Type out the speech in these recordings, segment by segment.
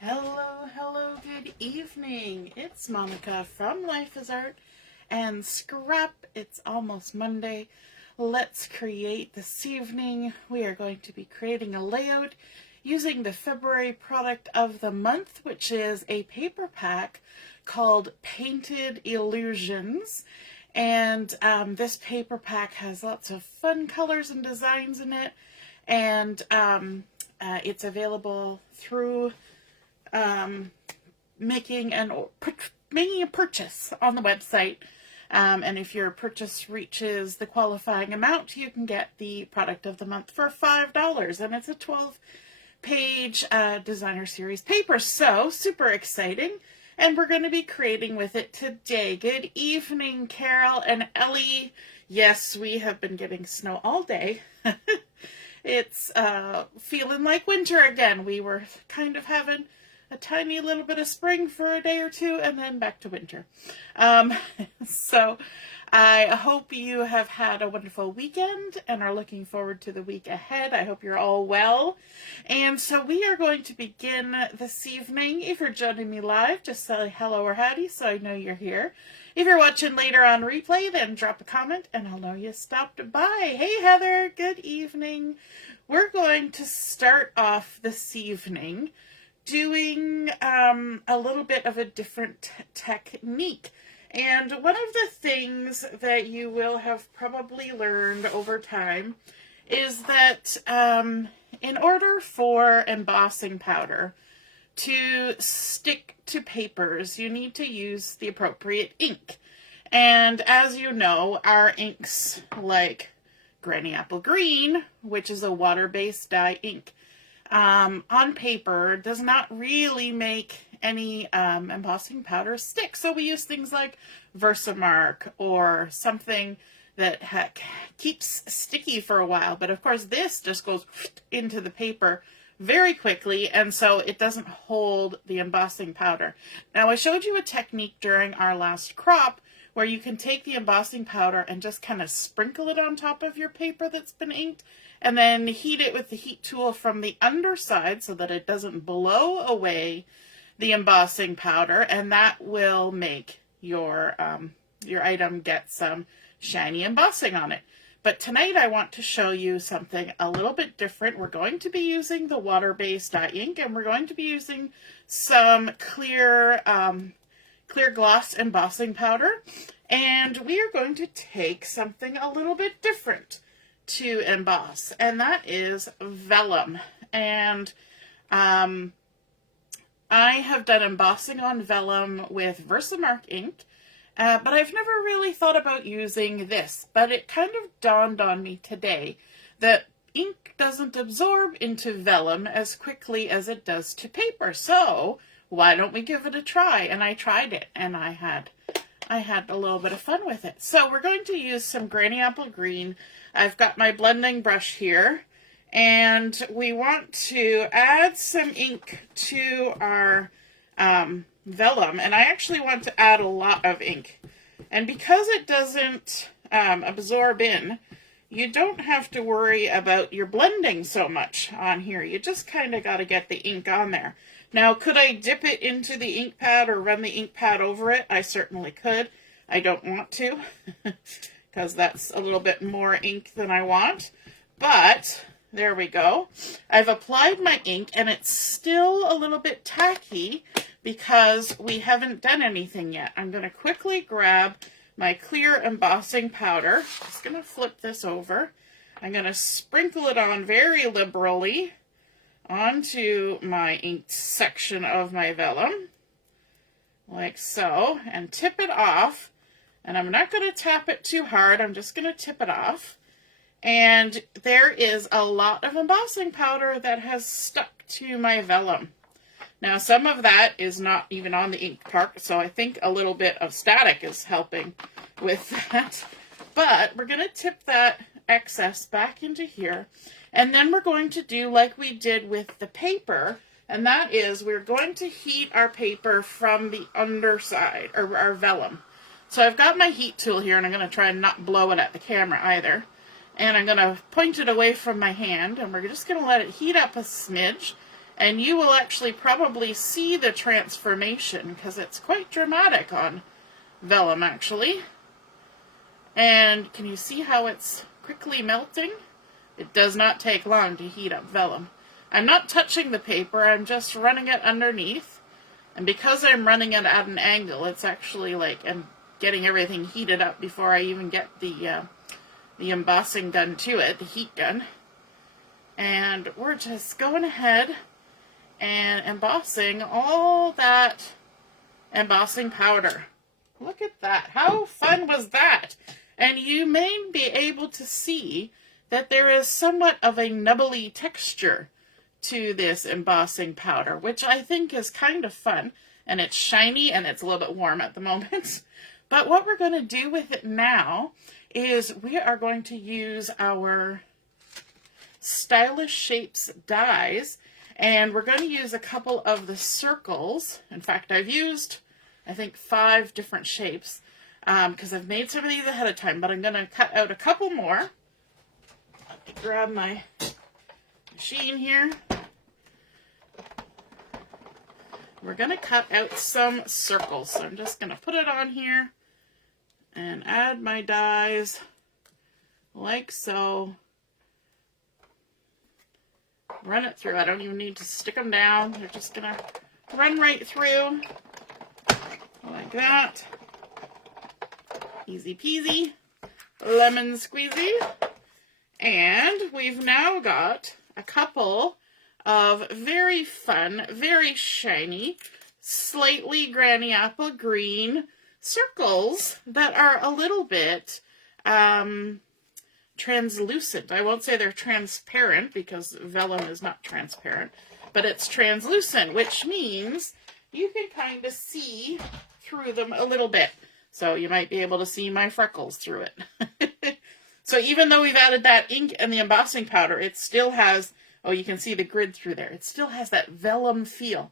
Hello, hello, good evening. It's Monica from Life is Art and Scrap. It's almost Monday. Let's create this evening. We are going to be creating a layout using the February product of the month, which is a paper pack called Painted Illusions. And this paper pack has lots of fun colors and designs in it. And it's available through making a purchase on the website, and if your purchase reaches the qualifying amount, you can get the product of the month for $5, and it's a 12-page designer series paper, so super exciting. And we're going to be creating with it today. Good evening, Carol and Ellie. Yes, we have been getting snow all day. It's feeling like winter again. We were kind of having a tiny little bit of spring for a day or two, and then back to winter. So I hope you have had a wonderful weekend and are looking forward to the week ahead. I hope you're all well. And so we are going to begin this evening. If you're joining me live, just say hello or howdy so I know you're here. If you're watching later on replay, then drop a comment and I'll know you stopped by. Hey Heather, good evening. We're going to start off this evening doing a little bit of a different technique. And one of the things that you will have probably learned over time is that in order for embossing powder to stick to papers, you need to use the appropriate ink. And as you know, our inks like Granny Apple Green, which is a water-based dye ink, on paper does not really make any embossing powder stick. So we use things like Versamark or something that keeps sticky for a while. But of course this just goes into the paper very quickly, and so it doesn't hold the embossing powder. Now I showed you a technique during our last crop where you can take the embossing powder and just kind of sprinkle it on top of your paper that's been inked, and then heat it with the heat tool from the underside so that it doesn't blow away the embossing powder, and that will make your item get some shiny embossing on it. But tonight I want to show you something a little bit different. We're going to be using the water-based dye ink, and we're going to be using some clear gloss embossing powder, and we are going to take something a little bit different to emboss, and that is vellum. And I have done embossing on vellum with Versamark ink, but I've never really thought about using this. But it kind of dawned on me today that ink doesn't absorb into vellum as quickly as it does to paper. So why don't we give it a try? And I tried it, and I had a little bit of fun with it. So we're going to use some Granny Apple Green. I've got my blending brush here, and we want to add some ink to our vellum, and I actually want to add a lot of ink. And because it doesn't absorb in, you don't have to worry about your blending so much on here. You just kind of got to get the ink on there. Now, could I dip it into the ink pad or run the ink pad over it? I certainly could. I don't want to because that's a little bit more ink than I want. But there we go. I've applied my ink, and it's still a little bit tacky because we haven't done anything yet. I'm going to quickly grab my clear embossing powder. Just going to flip this over. I'm going to sprinkle it on very liberally onto my inked section of my vellum, like so, and tip it off. And I'm not going to tap it too hard. I'm just going to tip it off. And there is a lot of embossing powder that has stuck to my vellum. Now, some of that is not even on the ink part, so I think a little bit of static is helping with that. But we're going to tip that excess back into here. And then we're going to do like we did with the paper, and that is we're going to heat our paper from the underside, or our vellum. So I've got my heat tool here, and I'm going to try and not blow it at the camera either. And I'm going to point it away from my hand, and we're just going to let it heat up a smidge. And you will actually probably see the transformation because it's quite dramatic on vellum actually. And can you see how it's quickly melting? It does not take long to heat up vellum. I'm not touching the paper, I'm just running it underneath. And because I'm running it at an angle, it's actually like I'm getting everything heated up before I even get the embossing gun to it, the heat gun. And we're just going ahead and embossing all that embossing powder. Look at that. How fun was that? And you may be able to see that there is somewhat of a nubbly texture to this embossing powder, which I think is kind of fun. And it's shiny and it's a little bit warm at the moment. But what we're going to do with it now is we are going to use our Stylish Shapes dies, and we're going to use a couple of the circles. In fact, I've used, I think, 5 different shapes because I've made some of these ahead of time, but I'm going to cut out a couple more. Let me grab my machine here. We're going to cut out some circles, so I'm just going to put it on here and add my dies like so. Run it through. I don't even need to stick them down. They're just going to run right through like that. Easy peasy, lemon squeezy. And we've now got a couple of very fun, very shiny, slightly granny apple green circles that are a little bit translucent. I won't say they're transparent because vellum is not transparent, but it's translucent, which means you can kind of see through them a little bit. So you might be able to see my freckles through it. So even though we've added that ink and the embossing powder, it still has, oh, you can see the grid through there. It still has that vellum feel.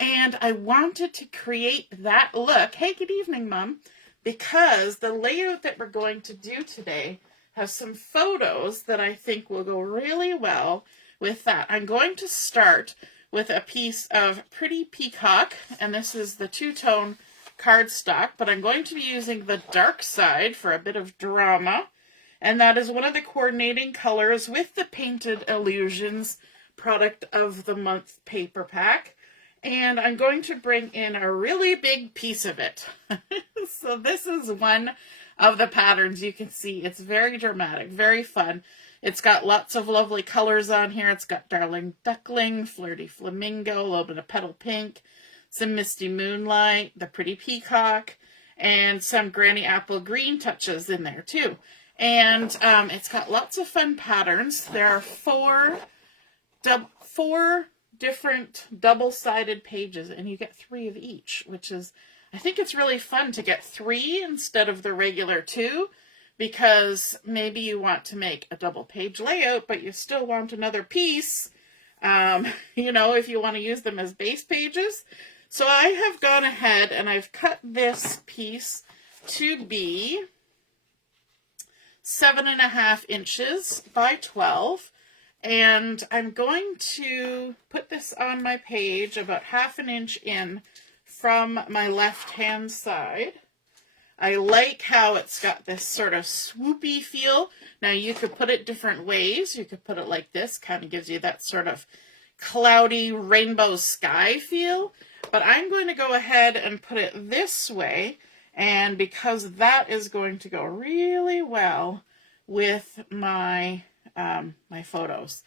And I wanted to create that look. Hey, good evening, Mom. Because the layout that we're going to do today has some photos that I think will go really well with that. I'm going to start with a piece of Pretty Peacock, and this is the two-tone cardstock, but I'm going to be using the dark side for a bit of drama. And that is one of the coordinating colors with the Painted Illusions Product of the Month paper pack. And I'm going to bring in a really big piece of it. So this is one of the patterns you can see. It's very dramatic, very fun. It's got lots of lovely colors on here. It's got Darling Duckling, Flirty Flamingo, a little bit of Petal Pink, some Misty Moonlight, the Pretty Peacock, and some Granny Apple Green touches in there too. And it's got lots of fun patterns. There are four different double-sided pages, and you get 3 of each, which is, I think it's really fun to get 3 instead of the regular 2, because maybe you want to make a double page layout, but you still want another piece, you know, if you want to use them as base pages. So I have gone ahead and I've cut this piece to be 7.5 inches by 12, and I'm going to put this on my page about 1/2 inch in from my left hand side. I like how it's got this sort of swoopy feel. Now you could put it different ways. You could put it like this, kind of gives you that sort of cloudy rainbow sky feel, but I'm going to go ahead and put it this way. And because that is going to go really well with my my photos.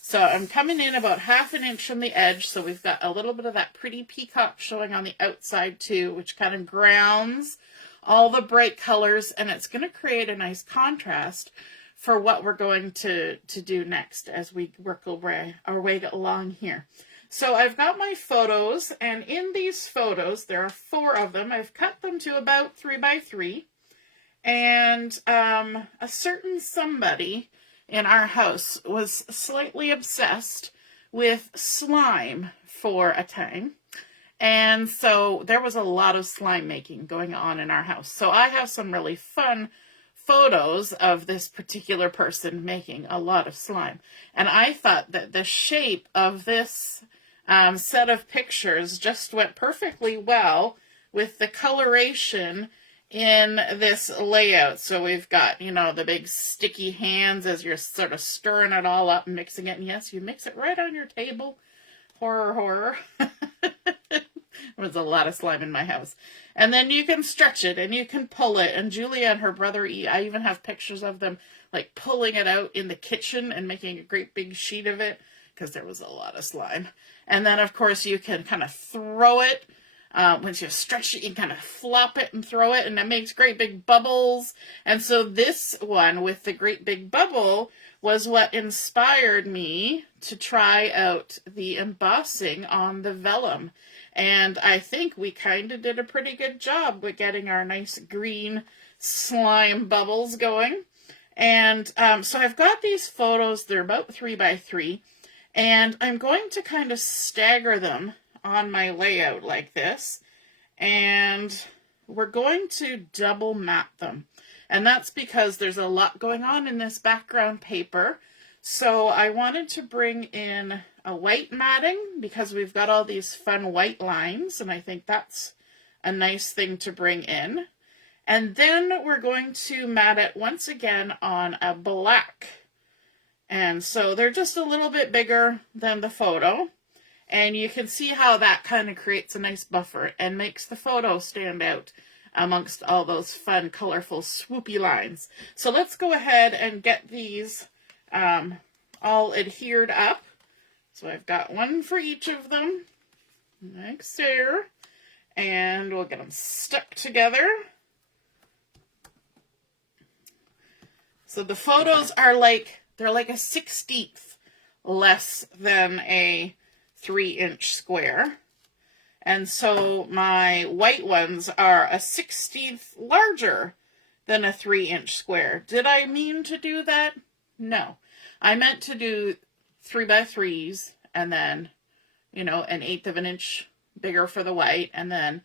So I'm coming in about 1/2 inch from the edge. So we've got a little bit of that Pretty Peacock showing on the outside too, which kind of grounds all the bright colors. And it's going to create a nice contrast for what we're going to do next as we work our way along here. So I've got my photos, and in these photos, there are 4 of them. I've cut them to about 3 by 3. And a certain somebody in our house was slightly obsessed with slime for a time. And so there was a lot of slime making going on in our house. So I have some really fun photos of this particular person making a lot of slime. And I thought that the shape of this set of pictures just went perfectly well with the coloration in this layout. So we've got, you know, the big sticky hands as you're sort of stirring it all up and mixing it. And yes, you mix it right on your table. Horror, horror. There was a lot of slime in my house. And then you can stretch it and you can pull it. And Julia and her brother, I even have pictures of them like pulling it out in the kitchen and making a great big sheet of it because there was a lot of slime. And then, of course, you can kind of throw it. Once you stretch it, you can kind of flop it and throw it, and it makes great big bubbles. And so this one with the great big bubble was what inspired me to try out the embossing on the vellum. And I think we kind of did a pretty good job with getting our nice green slime bubbles going. And so I've got these photos. They're about 3 by 3. And I'm going to kind of stagger them on my layout like this. And we're going to double mat them. And that's because there's a lot going on in this background paper. So I wanted to bring in a white matting because we've got all these fun white lines. And I think that's a nice thing to bring in. And then we're going to mat it once again on a black. And so they're just a little bit bigger than the photo. And you can see how that kind of creates a nice buffer and makes the photo stand out amongst all those fun, colorful, swoopy lines. So let's go ahead and get these all adhered up. So I've got one for each of them, like so. And we'll get them stuck together. So the photos are they're like a 1/16 less than a 3-inch square. And so my white ones are a 1/16 larger than a 3-inch square. Did I mean to do that? No. I meant to do 3 by 3s and then, you know, 1/8 of an inch bigger for the white and then,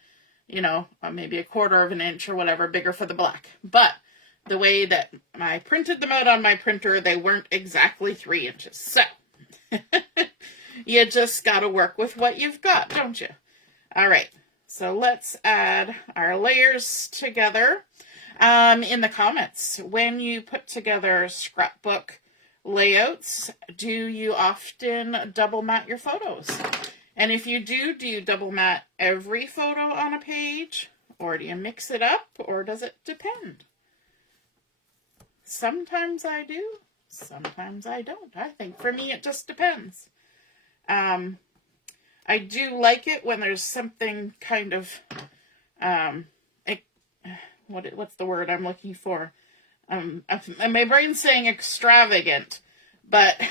you know, maybe 1/4 of an inch or whatever bigger for the black. But the way that I printed them out on my printer, they weren't exactly 3 inches. So you just got to work with what you've got, don't you? All right, so let's add our layers together. In the comments, when you put together scrapbook layouts, do you often double mat your photos? And if you do you double mat every photo on a page? Or do you mix it up? Or does it depend? Sometimes I do, sometimes I don't. I think for me it just depends. I do like it when there's something kind of, what's the word I'm looking for? My brain's saying extravagant, but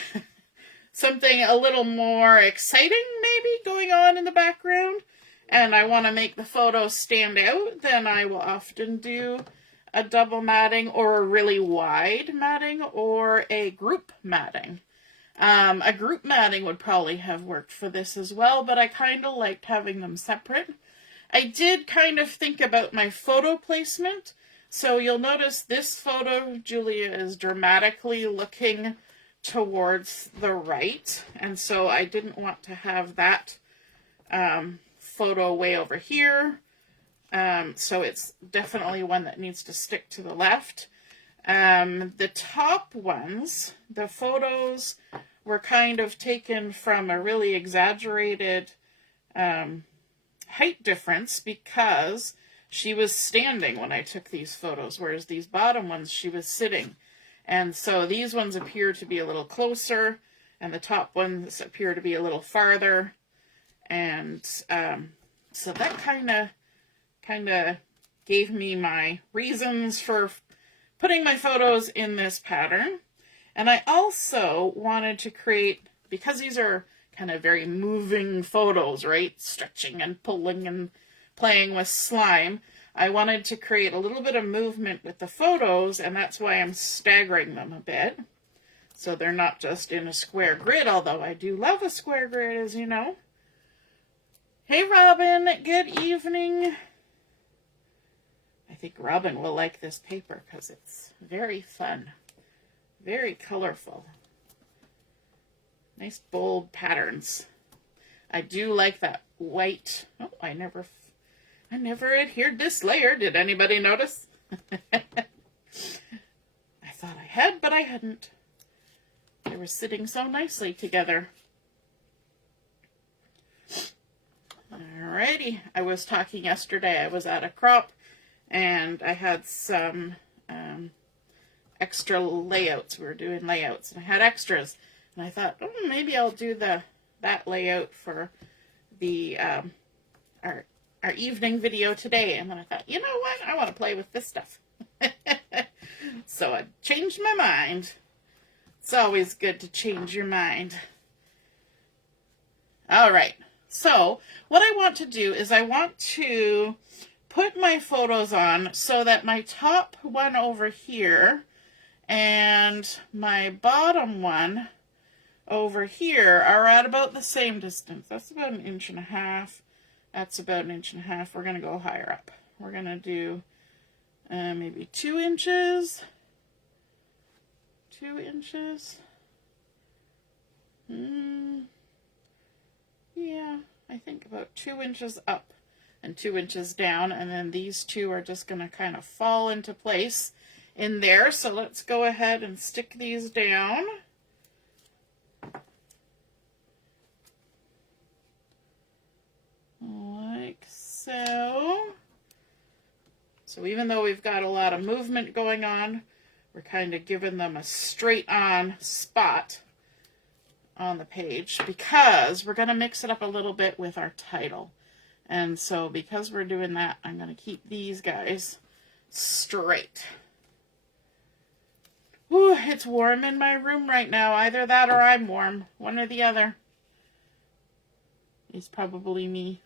something a little more exciting maybe going on in the background, and I want to make the photo stand out, then I will often do a double matting or a really wide matting or a group matting. A group matting would probably have worked for this as well, but I kind of liked having them separate. I did kind of think about my photo placement. So you'll notice this photo, Julia is dramatically looking towards the right. And so I didn't want to have that photo way over here. So it's definitely one that needs to stick to the left. The top ones, the photos were kind of taken from a really exaggerated height difference because she was standing when I took these photos, whereas these bottom ones, she was sitting. And so these ones appear to be a little closer, and the top ones appear to be a little farther. And so that kind of gave me my reasons for putting my photos in this pattern. And I also wanted to create, because these are kind of very moving photos, right? Stretching and pulling and playing with slime. I wanted to create a little bit of movement with the photos, and that's why I'm staggering them a bit. So they're not just in a square grid, although I do love a square grid, as you know. Hey, Robin, good evening. I think Robin will like this paper because it's very fun, very colorful. Nice bold patterns. I do like that white. Oh, I never adhered this layer. Did anybody notice? I thought I had, but I hadn't. They were sitting so nicely together. Alrighty, I was talking yesterday. I was at a crop and I had some extra layouts. We were doing layouts and I had extras. And I thought, oh, maybe I'll do that layout for the our evening video today. And then I thought, you know what? I want to play with this stuff. So I changed my mind. It's always good to change your mind. All right. So what I want to do is I want to put my photos on so that my top one over here and my bottom one over here are at about the same distance. That's about 1.5 inches. That's about 1.5 inches. We're going to go higher up. We're going to do maybe 2 inches. 2 inches. Yeah, I think about 2 inches up and 2 inches down, and then these two are just going to kind of fall into place in there. So let's go ahead and stick these down. Like so. So even though we've got a lot of movement going on, we're kind of giving them a straight on spot on the page because we're going to mix it up a little bit with our title. And so because we're doing that, I'm going to keep these guys straight. Ooh, it's warm in my room right now. Either that or I'm warm. One or the other. It's probably me.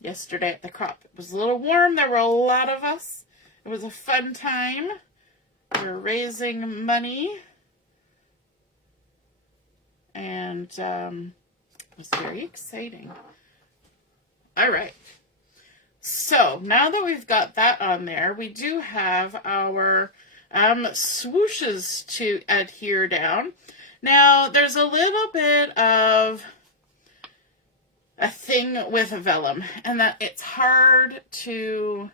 Yesterday at the crop, it was a little warm. There were a lot of us. It was a fun time. We were raising money. And it was very exciting. All right. So now that we've got that on there, we do have our swooshes to adhere down. Now, there's a little bit of a thing with vellum, and that it's hard to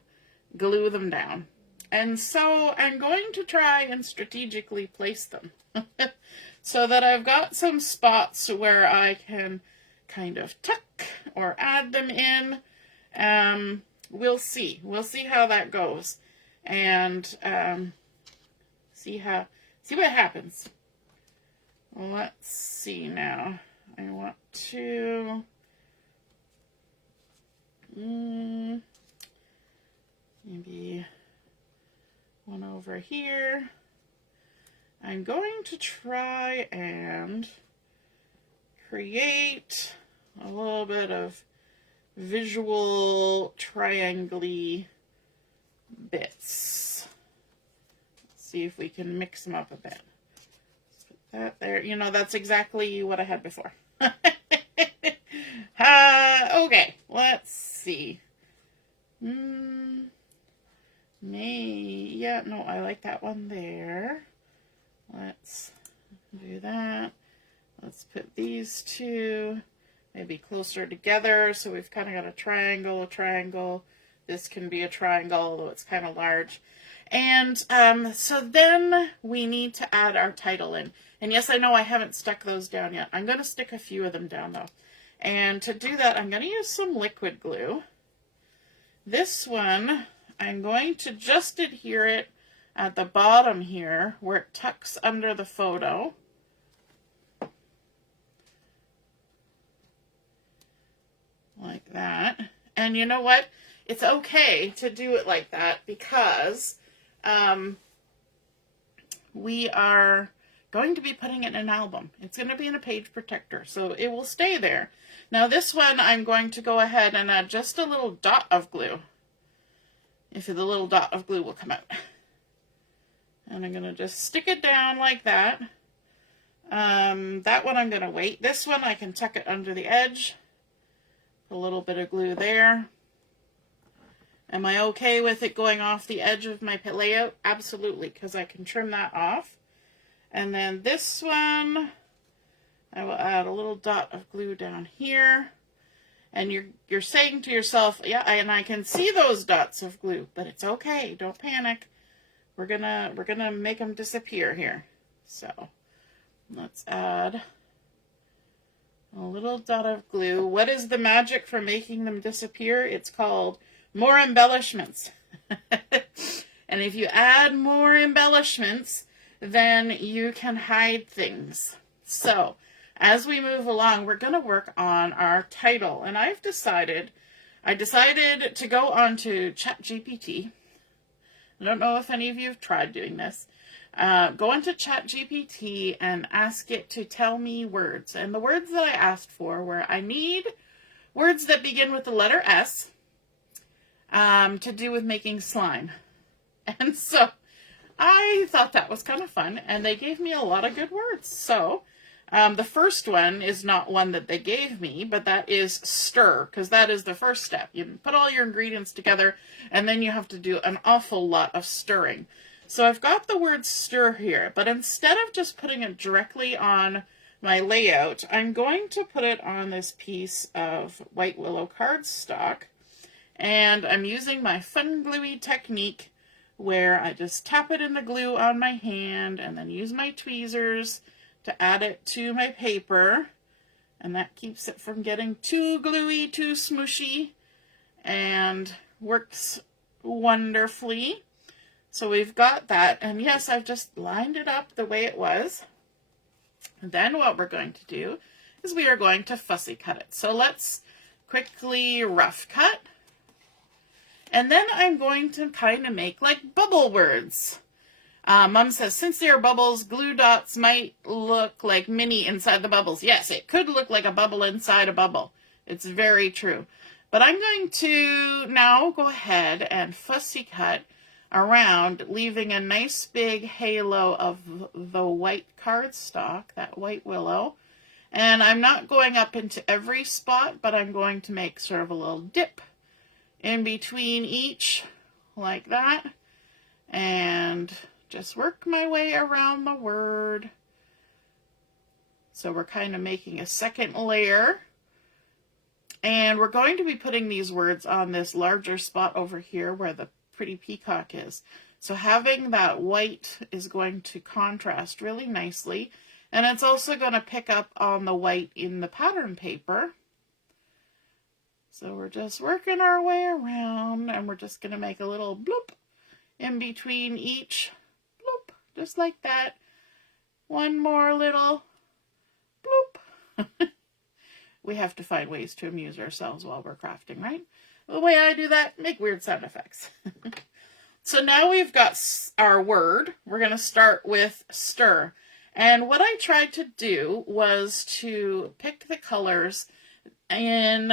glue them down. And so I'm going to try and strategically place them so that I've got some spots where I can kind of tuck or add them in. We'll see. We'll see how that goes. And see what happens. Let's see now. I want to maybe one over here. I'm going to try and create a little bit of visual triangle-y bits. Let's see if we can mix them up a bit. Let's put that there. You know, that's exactly what I had before. Okay, let's see. Yeah, no, I like that one there. Let's do that. Let's put these two maybe closer together. So we've kind of got a triangle. This can be a triangle, although it's kind of large. And so then we need to add our title in. And yes, I know I haven't stuck those down yet. I'm going to stick a few of them down though. And to do that, I'm going to use some liquid glue. This one, I'm going to just adhere it at the bottom here where it tucks under the photo. Like that. And you know what? It's okay to do it like that because we are going to be putting it in an album. It's going to be in a page protector, so it will stay there. Now this one, I'm going to go ahead and add just a little dot of glue. If the little dot of glue will come out. And I'm going to just stick it down like that. That one I'm going to wait. This one I can tuck it under the edge. Put a little bit of glue there. Am I okay with it going off the edge of my layout? Absolutely, because I can trim that off. And then this one, I will add a little dot of glue down here. And you're saying to yourself, yeah, and I can see those dots of glue, but it's okay. Don't panic. We're gonna make them disappear here. So let's add a little dot of glue. What is the magic for making them disappear? It's called more embellishments. And if you add more embellishments, then you can hide things. So as we move along, we're going to work on our title. And I decided to go on to ChatGPT. I don't know if any of you have tried doing this. Go into ChatGPT and ask it to tell me words. And the words that I asked for were, I need words that begin with the letter S to do with making slime. And so I thought that was kind of fun, and they gave me a lot of good words. So the first one is not one that they gave me, but that is stir, because that is the first step. You put all your ingredients together, and then you have to do an awful lot of stirring. So I've got the word stir here, but instead of just putting it directly on my layout, I'm going to put it on this piece of white willow cardstock, and I'm using my fun gluey technique where I just tap it in the glue on my hand and then use my tweezers to add it to my paper, and that keeps it from getting too gluey, too smooshy, and works wonderfully. So we've got that, and yes, I've just lined it up the way it was. And then what we're going to do is we are going to fussy cut it. So let's quickly rough cut. And then I'm going to kind of make like bubble words. Mom says, since they are bubbles, glue dots might look like mini inside the bubbles. Yes, it could look like a bubble inside a bubble. It's very true. But I'm going to now go ahead and fussy cut around, leaving a nice big halo of the white cardstock, that white willow. And I'm not going up into every spot, but I'm going to make sort of a little dip in between each, like that, and just work my way around the word. So we're kind of making a second layer, and we're going to be putting these words on this larger spot over here where the pretty peacock is. So having that white is going to contrast really nicely, and it's also going to pick up on the white in the pattern paper. So we're just working our way around, and we're just going to make a little bloop in between each. Bloop, just like that. One more little bloop. We have to find ways to amuse ourselves while we're crafting, right? The way I do that, make weird sound effects. So now we've got our word. We're going to start with stir. And what I tried to do was to pick the colors in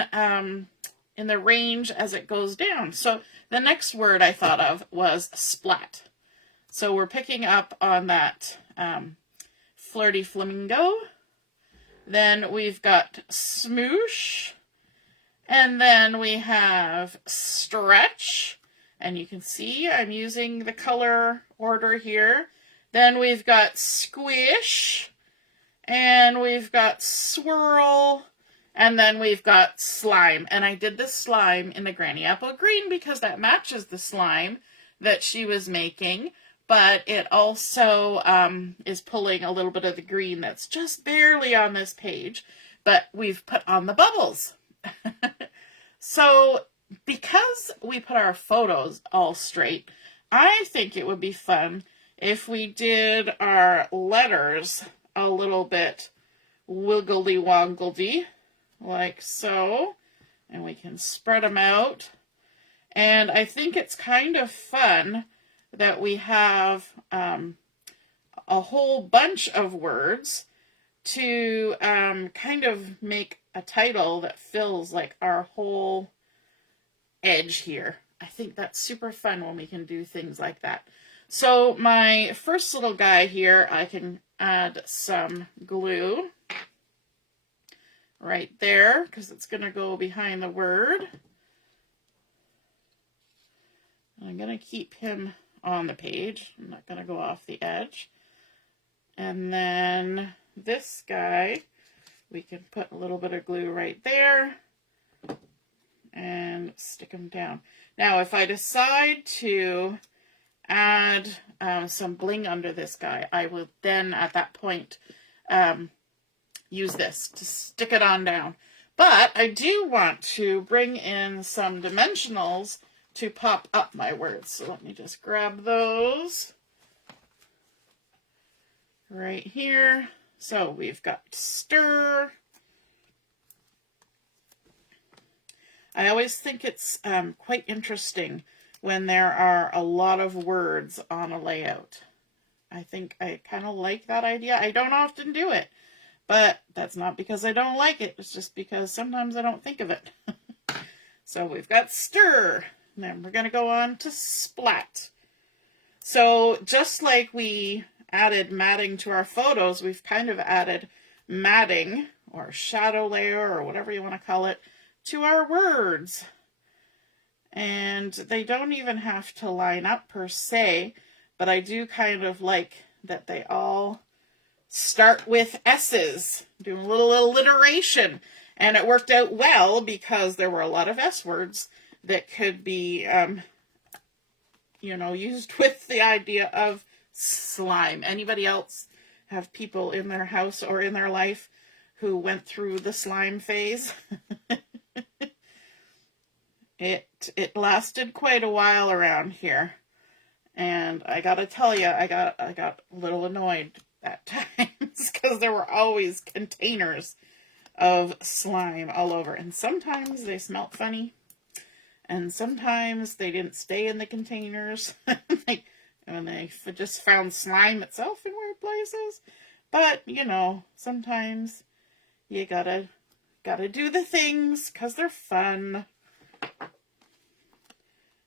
the range as it goes down. So the next word I thought of was splat. So we're picking up on that Flirty Flamingo. Then we've got smoosh. And then we have stretch. And you can see I'm using the color order here. Then we've got squish. And we've got swirl. And then we've got slime. And I did the slime in the Granny Apple Green because that matches the slime that she was making. But it also is pulling a little bit of the green that's just barely on this page. But we've put on the bubbles. So because we put our photos all straight, I think it would be fun if we did our letters a little bit wiggly-woggledy, like so. And we can spread them out. And I think it's kind of fun that we have a whole bunch of words to kind of make a title that fills like our whole edge here. I think that's super fun when we can do things like that. So my first little guy here, I can add some glue right there because it's going to go behind the word. I'm going to keep him on the page. I'm not going to go off the edge. And then this guy, we can put a little bit of glue right there and stick them down. Now, if I decide to add some bling under this guy, I will then at that point use this to stick it on down. But I do want to bring in some dimensionals to pop up my words. So let me just grab those right here. So we've got stir. I always think it's quite interesting when there are a lot of words on a layout. I think I kind of like that idea. I don't often do it, but that's not because I don't like it. It's just because sometimes I don't think of it. So we've got stir. And then we're going to go on to splat. So just like we added matting to our photos, we've kind of added matting or shadow layer or whatever you want to call it to our words. And they don't even have to line up per se, but I do kind of like that they all start with S's, doing a little alliteration. And it worked out well because there were a lot of S words that could be, used with the idea of slime. Anybody else have people in their house or in their life who went through the slime phase? It lasted quite a while around here, and I gotta tell you, I got a little annoyed at times because there were always containers of slime all over, and sometimes they smelled funny, and sometimes they didn't stay in the containers, and they just found slime itself in weird places. But sometimes you gotta do the things because they're fun.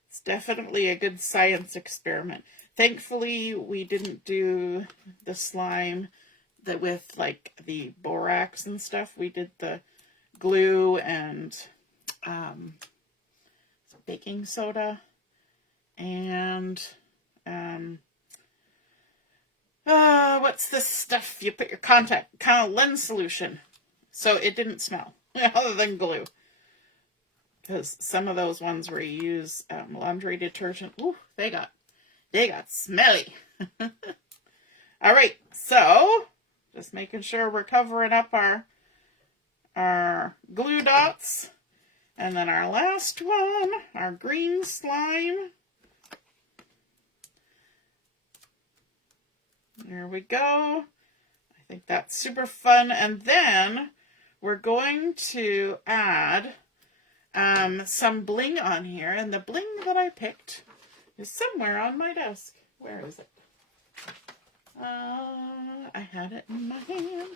It's definitely a good science experiment. Thankfully, we didn't do the slime that with like the borax and stuff. We did the glue and baking soda and what's this stuff you put your contact lens solution, so it didn't smell other than glue. Because some of those ones where you use laundry detergent, ooh, they got smelly. All right, so just making sure we're covering up our glue dots. And then our last one, our green slime. There we go. I think that's super fun. And then we're going to add some bling on here, and the bling that I picked is somewhere on my desk. Where is it? I had it in my hand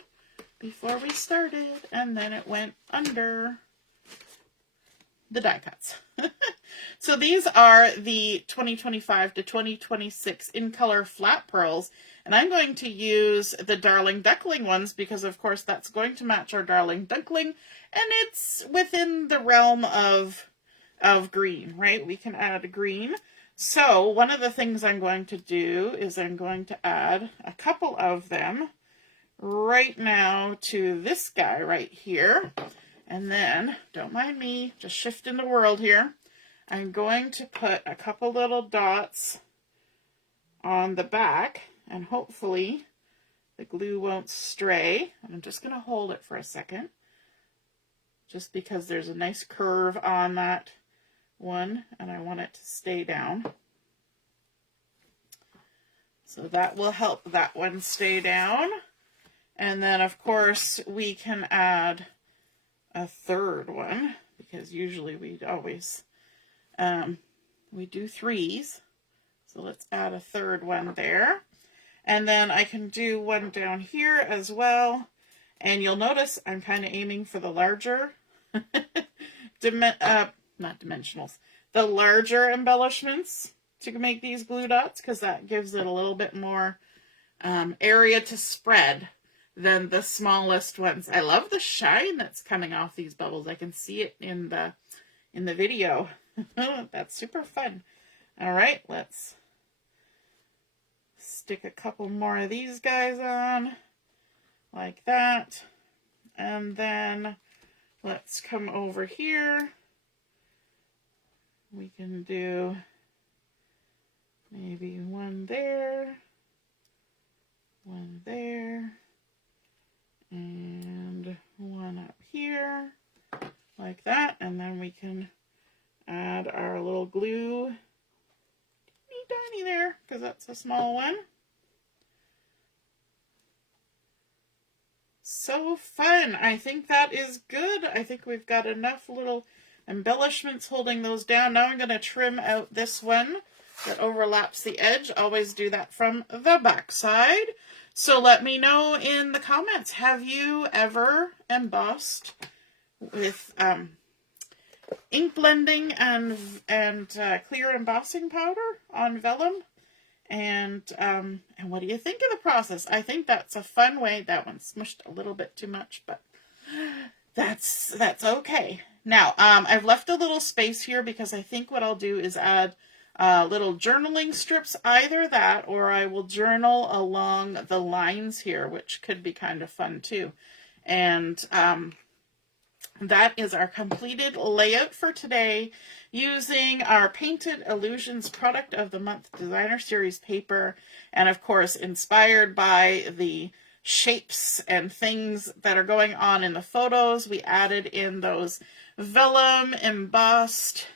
before we started, and then it went under the die cuts. So these are the 2025 to 2026 in color flat pearls, and I'm going to use the Darling Duckling ones because of course that's going to match our Darling Duckling, and it's within the realm of green, right? We can add green. So one of the things I'm going to do is I'm going to add a couple of them right now to this guy right here. And then, don't mind me, just shifting the world here. I'm going to put a couple little dots on the back, and hopefully the glue won't stray. And I'm just going to hold it for a second, just because there's a nice curve on that one, and I want it to stay down. So that will help that one stay down. And then, of course, we can add a third one, because usually we always we do threes, so let's add a third one there. And then I can do one down here as well, and you'll notice I'm kind of aiming for the larger not dimensionals, the larger embellishments to make these glue dots, because that gives it a little bit more area to spread than the smallest ones. I love the shine that's coming off these bubbles. I can see it in the video. That's super fun. All right, let's stick a couple more of these guys on like that. And then let's come over here. We can do maybe one there, and one up here, like that. And then we can add our little glue, tiny there, because that's a small one. So fun. I think that is good. I think we've got enough little embellishments holding those down. Now I'm going to trim out this one that overlaps the edge. Always do that from the back side. So let me know in the comments, have you ever embossed with ink blending and clear embossing powder on vellum? And what do you think of the process? I think that's a fun way. That one smushed a little bit too much, but that's okay. Now, I've left a little space here because I think what I'll do is add little journaling strips, either that or I will journal along the lines here, which could be kind of fun too. And that is our completed layout for today, using our Painted Illusions Product of the Month Designer Series paper, and of course inspired by the shapes and things that are going on in the photos. We added in those vellum embossed.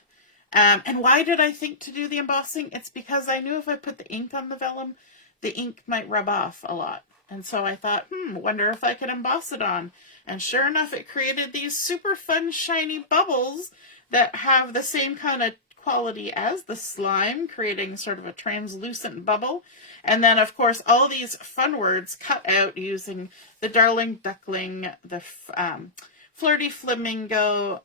And why did I think to do the embossing? It's because I knew if I put the ink on the vellum, the ink might rub off a lot. And so I thought, wonder if I could emboss it on. And sure enough, it created these super fun, shiny bubbles that have the same kind of quality as the slime, creating sort of a translucent bubble. And then, of course, all these fun words cut out using the Darling Duckling, the Flirty Flamingo,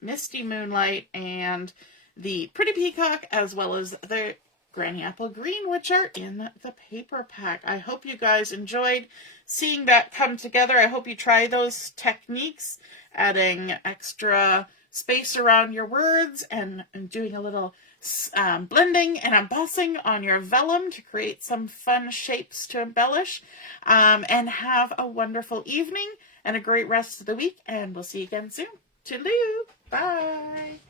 Misty Moonlight, and the Pretty Peacock, as well as the Granny Apple Green, which are in the paper pack. I hope you guys enjoyed seeing that come together. I hope you try those techniques, adding extra space around your words and doing a little blending and embossing on your vellum to create some fun shapes to embellish. And have a wonderful evening and a great rest of the week, and we'll see you again soon. Toodaloo! Bye!